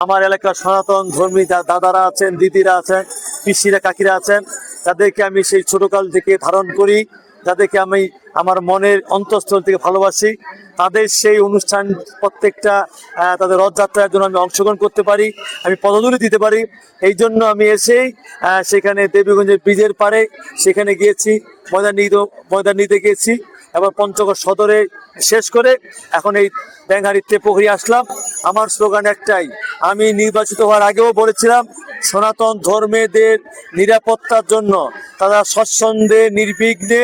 আমার এলাকার সনাতন ধর্মী দাদারা আছেন, দিদিরা আছেন, পিসিরা, কাকিরা আছেন, তাদেরকে আমি সেই ছোটকাল থেকে ধারণ করি, যাদেরকে আমি আমার মনের অন্তঃস্থল থেকে ভালোবাসি। তাদের সেই অনুষ্ঠান প্রত্যেকটা তাদের রথযাত্রার জন্য আমি অংশগ্রহণ করতে পারি, আমি পদধূলি দিতে পারি। এই জন্য আমি এসেই সেখানে দেবীগঞ্জের ব্রিজের পাড়ে সেখানে গিয়েছি, ময়দান নিতে গিয়েছি এবং পঞ্চগড় সদরে শেষ করে এখন এই ব্যাঙাড়িতে পুকুরি আসলাম। আমার স্লোগান একটাই, আমি নির্বাচিত হওয়ার আগেও বলেছিলাম সনাতন ধর্মেদের নিরাপত্তার জন্য তারা স্বচ্ছন্দে নির্বিঘ্নে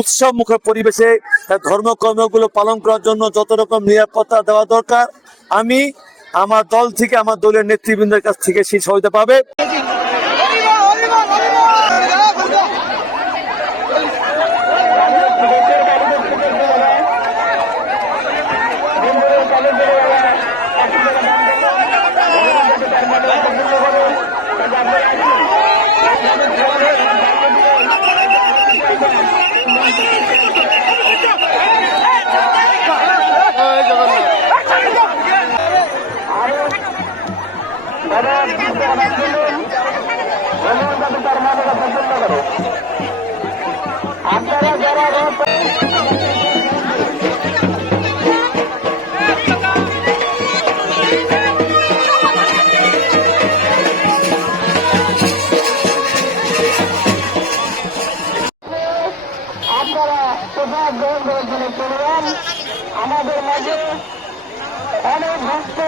উৎসব মুখর পরিবেশে তার ধর্মকর্মগুলো পালন করার জন্য যত রকম নিরাপত্তা দেওয়া দরকার আমি আমার দল থেকে, আমার দলের নেতৃবৃন্দের কাছ থেকে সেই সহায়তা পাবে। আমাদের মাঝে অনেক ভক্ত